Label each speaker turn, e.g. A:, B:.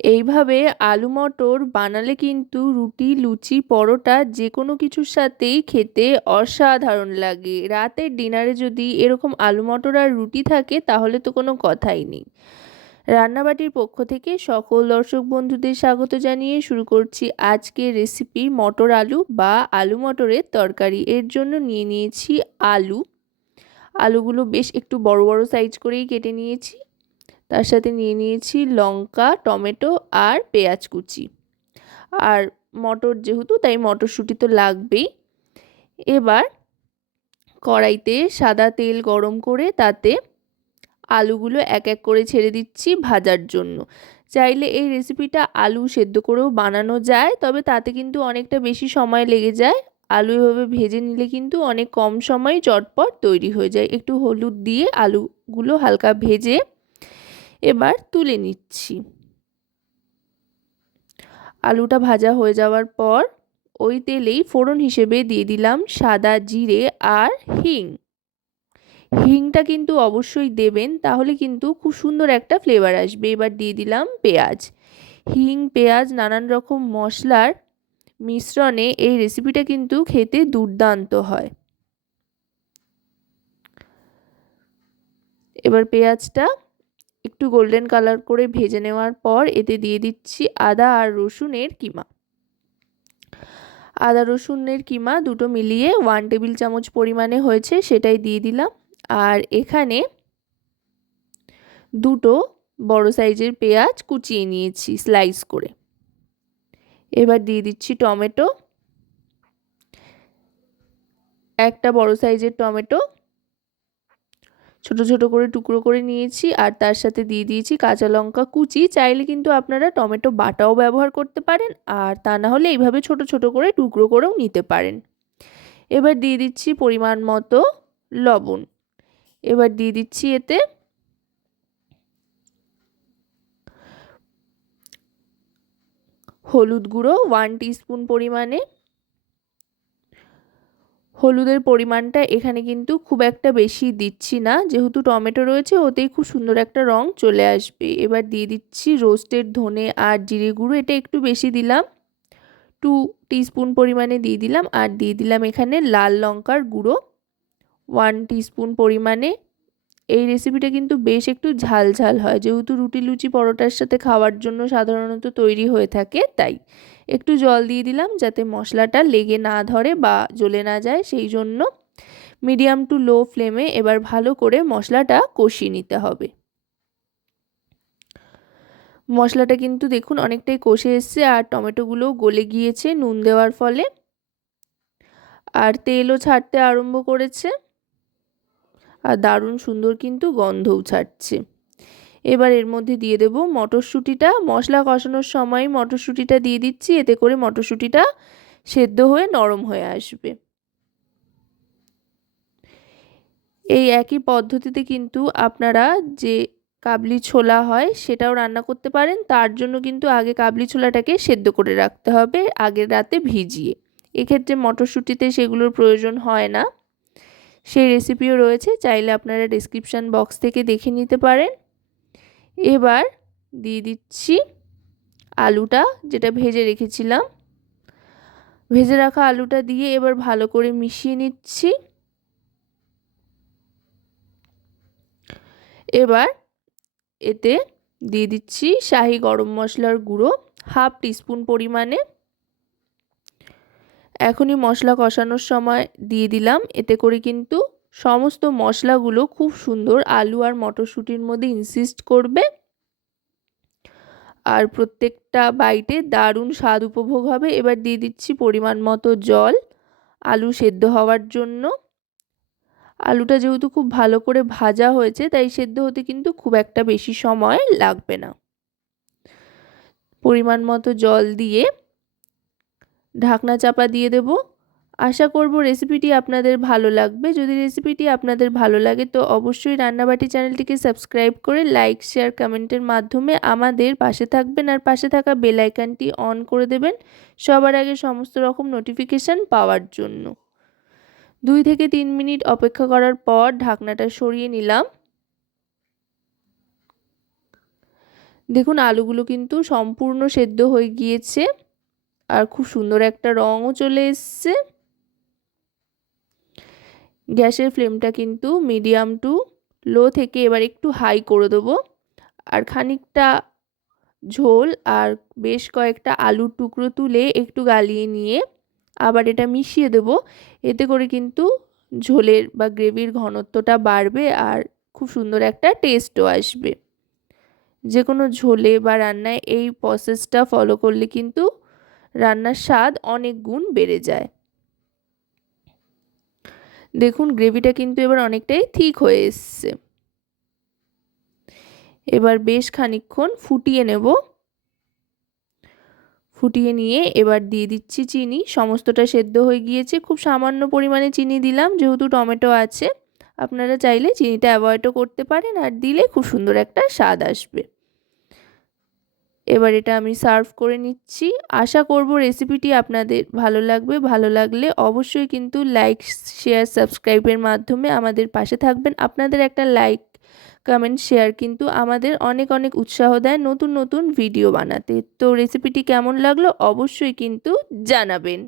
A: এইভাবে আলু মটর বানালে কিন্তু রুটি, লুচি, পরোটা যে কোনো কিছুর সাথেই খেতে অসাধারণ লাগে। রাতের ডিনারে যদি এরকম আলু মটর আর রুটি থাকে, তাহলে তো কোনো কথাই নেই। রান্নাবাটির পক্ষ থেকে সকল দর্শক বন্ধুদের স্বাগত জানিয়ে শুরু করছি আজকের রেসিপি মটর আলু বা আলু মটরের তরকারি। এর জন্য নিয়ে নিয়েছি আলু। আলুগুলো বেশ একটু বড় বড় সাইজ করেই কেটে নিয়েছি। তার সাথে নিয়ে নিয়েছি লঙ্কা, টমেটো আর পেঁয়াজ কুচি। আর মটর যেহেতু, তাই মটরশুঁটি তো লাগবেই। এবার কড়াইতে সাদা তেল গরম করে তাতে আলুগুলো এক এক করে ছেড়ে দিচ্ছি ভাজার জন্য। চাইলে এই রেসিপিটা আলু সেদ্ধ করেও বানানো যায়, তবে তাতে কিন্তু অনেকটা বেশি সময় লেগে যায়। আলু এভাবে ভেজে নিলে কিন্তু অনেক কম সময় চটপট তৈরি হয়ে যায়। একটু হলুদ দিয়ে আলুগুলো হালকা ভেজে এবার তুলে নিচ্ছি। আলুটা ভাজা হয়ে যাওয়ার পর ওই তেলেই ফোড়ন হিসেবে দিয়ে দিলাম সাদা জিরে আর হিং। হিংটা কিন্তু অবশ্যই দেবেন, তাহলে কিন্তু খুব সুন্দর একটা ফ্লেভার আসবে। এবার দিয়ে দিলাম পেঁয়াজ। হিং, পেঁয়াজ, নানান রকম মশলার মিশ্রণে এই রেসিপিটা কিন্তু খেতে দুর্দান্ত হয়। এবার পেঁয়াজটা একটু গোল্ডেন কালার করে ভেজে নেওয়ার পর এতে দিয়ে দিচ্ছি আদা আর রসুনের কিমা। আদা রসুনের কিমা দুটো মিলিয়ে ওয়ান টেবিল চামচ পরিমাণে হয়েছে, সেটাই দিয়ে দিলাম। আর এখানে দুটো বড় সাইজের পেঁয়াজ কুচিয়ে নিয়েছি স্লাইস করে। এবার দিয়ে দিচ্ছি টমেটো। একটা বড় সাইজের টমেটো ছোট ছোট করে টুকরো করে নিয়েছি আর তার সাথে দিয়ে দিয়েছি কাঁচা লঙ্কা কুচি। চাইলে কিন্তু আপনারা টমেটো বাটাও ব্যবহার করতে পারেন আর তা না হলে এইভাবে ছোট ছোট করে টুকরো করেও নিতে পারেন। এবার দিয়ে দিচ্ছি পরিমাণ মতো লবণ। এবার দিয়ে দিচ্ছি এতে হলুদ গুঁড়ো ওয়ান টিস্পুন পরিমাণে হলুদের পরিমাণটা এখানে কিন্তু খুব একটা বেশি দিচ্ছি না। যেহেতু টমেটো রয়েছে, ওতেই খুব সুন্দর একটা রং চলে আসবে। এবার দিয়ে দিচ্ছি রোস্টেড ধনে আর জিরে গুঁড়ো, এটা একটু বেশি দিলাম। টু টিস্পুন পরিমাণে দিয়ে দিলাম আর দিয়ে দিলাম এখানে লাল লঙ্কার গুঁড়ো। ওয়ান টিস্পুন পরিমাণে। এই রেসিপিটা কিন্তু বেশ একটু ঝাল ঝাল হয়। যেহেতু রুটি লুচি পরোটার সাথে খাওয়ার জন্য সাধারণত তৈরি হয়ে থাকে, তাই। একটু জল দিয়ে দিলাম যাতে মশলাটা লেগে না ধরে বা জ্বলে না যায়, সেই জন্য মিডিয়াম টু লো ফ্লেমে এবার ভালো করে মশলাটা কষিয়ে নিতে হবে। মশলাটা কিন্তু দেখুন অনেকটাই কষে এসছে আর টমেটোগুলোও গলে গিয়েছে নুন দেওয়ার ফলে। আর তেলও ছাড়তে আরম্ভ করেছে। আর দারুণ সুন্দর কিন্তু গন্ধও ছাড়ছে। এবার এর মধ্যে দিয়ে দেব মটরশুঁটিটা। মশলা কষানোর সময় মটরশুঁটিটা দিয়ে দিচ্ছি, এতে করে মটরশুঁটিটা সেদ্ধ হয়ে নরম হয়ে আসবে। এই একই পদ্ধতিতে কিন্তু আপনারা যে কাবলি ছোলা হয় সেটাও রান্না করতে পারেন। তার জন্য কিন্তু আগে কাবলি ছোলাটাকে সেদ্ধ করে রাখতে হবে, আগের রাতে ভিজিয়ে। এক্ষেত্রে মটরশুঁটিতে সেগুলোর প্রয়োজন হয় না। সেই রেসিপিও রয়েছে, চাইলে আপনারা ডিসক্রিপশান বক্স থেকে দেখে নিতে পারেন। এবার দিয়ে দিচ্ছি আলুটা যেটা ভেজে রেখেছিলাম। ভেজে রাখা আলুটা দিয়ে এবার ভালো করে মিশিয়ে নিচ্ছি। এবার এতে দিয়ে দিচ্ছি শাহি গরম মশলার গুঁড়ো হাফ টিস্পুন পরিমাণে। এখনই মশলা কষানোর সময় দিয়ে দিলাম। এতে করে কিন্তু সমস্ত মশলাগুলো খুব সুন্দর আলু আর মটরশুঁটির মধ্যে ইনসিস্ট করবে। আর প্রত্যেকটা বাইটে দারুণ স্বাদ উপভোগ হবে। এবার দিয়ে দিচ্ছি পরিমাণ মতো জল, আলু সেদ্ধ হওয়ার জন্য। আলুটা যেহেতু খুব ভালো করে ভাজা হয়েছে, তাই সেদ্ধ হতে কিন্তু খুব একটা বেশি সময় লাগবে না। পরিমাণ মতো জল দিয়ে ঢাকনা চাপা দিয়ে দেব। আশা করব রেসিপিটি আপনাদের ভালো লাগবে। যদি রেসিপিটি আপনাদের ভালো লাগে, তো অবশ্যই রান্নাবাটি চ্যানেলটিকে সাবস্ক্রাইব করে লাইক শেয়ার কমেন্টের মাধ্যমে আমাদের পাশে থাকবেন আর পাশে থাকা বেল আইকনটি অন করে দেবেন সবার আগে সমস্ত রকম নোটিফিকেশান পাওয়ার জন্য। দুই থেকে তিন মিনিট অপেক্ষা করার পর ঢাকনাটা সরিয়ে নিলাম। দেখুন, আলুগুলো কিন্তু সম্পূর্ণ সেদ্ধ হয়ে গিয়েছে আর খুব সুন্দর একটা রঙও চলে এসছে। গ্যাসের ফ্লেমটা কিন্তু মিডিয়াম টু লো থেকে এবার একটু হাই করে দেবো। আর খানিকটা ঝোল আর বেশ কয়েকটা আলুর টুকরো তুলে একটু গালিয়ে নিয়ে আবার এটা মিশিয়ে দেব। এতে করে কিন্তু ঝোলের বা গ্রেভির ঘনত্বটা বাড়বে আর খুব সুন্দর একটা টেস্টও আসবে। যে কোনো ঝোলে বা রান্নায় এই প্রসেসটা ফলো করলে কিন্তু রান্নার স্বাদ অনেক গুণ বেড়ে যায়। দেখুন গ্রেভিটা কিন্তু এবার অনেকটাই ঠিক হয়ে এসছে। এবার বেশ খানিক্ষণ ফুটিয়ে নেব। ফুটিয়ে নিয়ে এবার দিয়ে দিচ্ছি চিনি। সমস্তটা সেদ্ধ হয়ে গিয়েছে। খুব সামান্য পরিমাণে চিনি দিলাম, যেহেতু টমেটো আছে। আপনারা চাইলে চিনিটা অ্যাভয়েডও করতে পারেন আর দিলে খুব সুন্দর একটা স্বাদ আসবে। এবার এটা আমি সার্ভ করে নিচ্ছি। আশা করব রেসিপিটি আপনাদের ভালো লাগবে। ভালো লাগলে অবশ্যই কিন্তু লাইক শেয়ার সাবস্ক্রাইবের মাধ্যমে আমাদের পাশে থাকবেন। আপনাদের একটা লাইক কমেন্ট শেয়ার কিন্তু আমাদের অনেক অনেক উৎসাহ দেয় নতুন নতুন ভিডিও বানাতে। তো রেসিপিটি কেমন লাগল অবশ্যই কিন্তু জানাবেন।